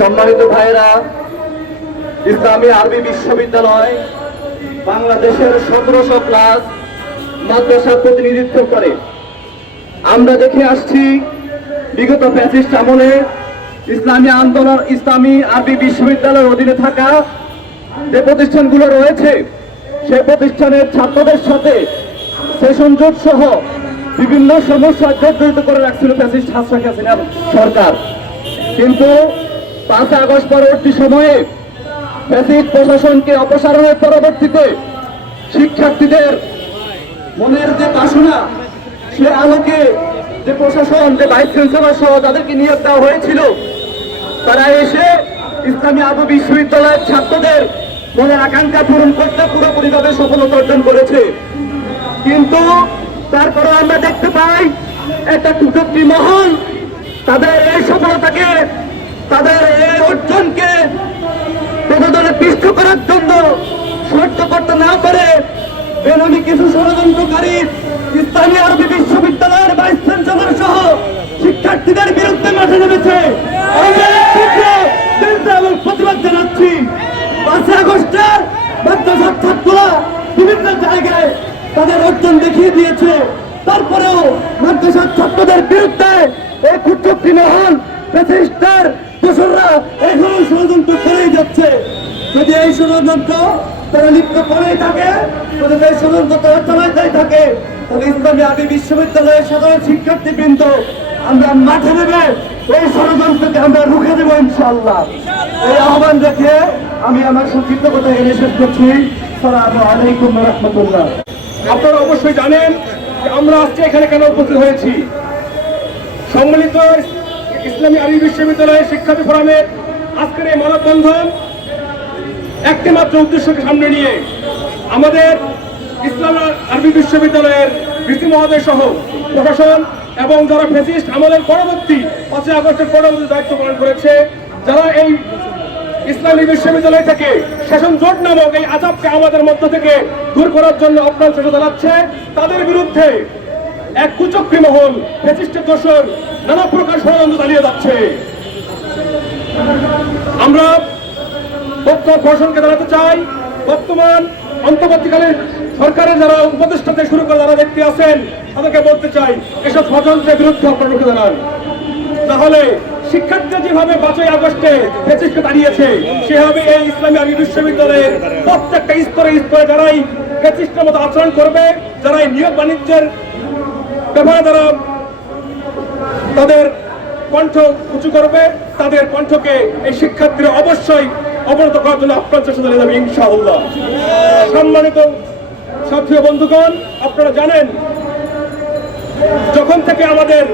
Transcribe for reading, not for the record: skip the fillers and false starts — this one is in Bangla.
সম্মানিত ভাইয়েরা, ইসলামী আরবি বিশ্ববিদ্যালয় বাংলাদেশের 1700+ মাদ্রাসা প্রতিনিধিত্ব করে। আমরা দেখে আসছি বিগত ফ্যাসিস্ট আমলে ইসলামী আরবি বিশ্ববিদ্যালয়ের অধীনে থাকা যে প্রতিষ্ঠানগুলো রয়েছে, সেই প্রতিষ্ঠানের ছাত্রদের সাথে সেশন জোট সহ বিভিন্ন সমস্যা জর্জরিত করে রাখছিল ফ্যাসিস্ট শেখ হাসিনা সরকার। কিন্তু 5 আগস্ট পরবর্তী সময়ে ফ্যাসিস্ট প্রশাসনকে অপসারণের পরবর্তীতে শিক্ষার্থীদের মনের যে বাসনা, সে আলোকে যে প্রশাসন, যে ভাইস চ্যান্সেলর সহ যাদেরকে নিয়োগ দেওয়া হয়েছিল, তারা এসে ইসলামী আরবি বিশ্ববিদ্যালয়ের ছাত্রদের মনের আকাঙ্ক্ষা পূরণ করতে পুরোপুরিভাবে সফলতা অর্জন করেছে। কিন্তু তারপরে আমরা দেখতে পাই একটা কুচক্রী মহল তাদের এই সফলতাকে, তাদের এই অর্জনকে প্রতিদলে পিষ্ট করার জন্য শর্ত করতে না পারে বেনামি কিছু ষড়যন্ত্রকারী ইসলামী আরবি বিশ্ববিদ্যালয়ের ভাইস চ্যান্সেলর সহ শিক্ষার্থীদের বিরুদ্ধে মাঠে নেমেছে। এবং প্রতিবাদ জানাচ্ছি। 5 আগস্টের মাদ্রাসার ছাত্ররা বিভিন্ন জায়গায় তাদের অর্জন দেখিয়ে দিয়েছে, তারপরেও মাদ্রাসার ছাত্রদের বিরুদ্ধে এই কুচক্রী মহল ফ্যাসিস্টের দোসররা এখনো ষড়যন্ত্র করেই যাচ্ছে। যদি এই ষড়যন্ত্র তারা লিপ্ত করেই থাকে, যদি এই ষড়যন্ত্র তারা চালাইতেই থাকে, তাহলে ইসলামী আরবি বিশ্ববিদ্যালয়ের সাধারণ শিক্ষার্থীবৃন্দ আমরা মাঠে নেবে এই ষড়যন্ত্রকে আমরা রুখে দেবো ইনশাআল্লাহ। এই আহ্বান রেখে আমি আমার সংক্ষিপ্ত কথা এখানে শেষ করছি। আসসালামু আলাইকুম ওয়া রাহমাতুল্লাহ। আপনারা অবশ্যই জানেন যে আমরা আজকে এখানে কেন উপস্থিত হয়েছি। সম্মিলিত ইসলামী আরবি বিশ্ববিদ্যালয়ের শিক্ষার্থী ফোরামের আজকের এই মানববন্ধন একটি মাত্র উদ্দেশ্যকে সামনে নিয়ে আমাদের ইসলামী আরবি বিশ্ববিদ্যালয়ের ভিসি মহোদয় সহ প্রশাসন এবং যারা ফ্যাসিস্ট আমলের পরবর্তী 5 আগস্টের পরবর্তী দায়িত্ব পালন করেছে, যারা এই ইসলামী বিশ্ববিদ্যালয় থেকে শাসন জোট নামক এই আযাবকে আমাদের মধ্য থেকে দূর করার জন্য অপ্রাণ চেষ্টা চালাচ্ছে, তাদের বিরুদ্ধে এক কুচক্রী মহল ফ্যাসিস্টের দোসর নানা প্রকার ষড়যন্ত্র চালিয়ে যাচ্ছে। আমরা প্রশাসনকে জানাতে চাই, বর্তমান অন্তর্বর্তীকালীন সরকারের যারা উপদেষ্টা থেকে শুরু করে যারা ব্যক্তি আছেন, তাদেরকে বলতে চাই এসব ষড়যন্ত্রের বিরুদ্ধে আপনারা রুখে দাঁড়ান। তাহলে শিক্ষার্থীরা যেভাবে 5 আগস্টে ফ্যাসিস্টকে দাঁড়িয়েছে, সেভাবে এই ইসলামী আরবি বিশ্ববিদ্যালয়ের প্রত্যেকটা স্তরে স্তরে যারাই ফ্যাসিস্টের মতো আচরণ করবে, যারা এই নিয়োগ বাণিজ্যের ব্যাপারে যারা তাদের কণ্ঠ উঁচু করবে, তাদের কণ্ঠকে এই শিক্ষার্থীরা অবশ্যই অবনত করার জন্য আপ্রাণ চেষ্টা চালিয়ে যাবে ইনশাআল্লাহ। সম্মানিত সাথী ও বন্ধুগণ, আপনারা জানেন যখন থেকে আমাদের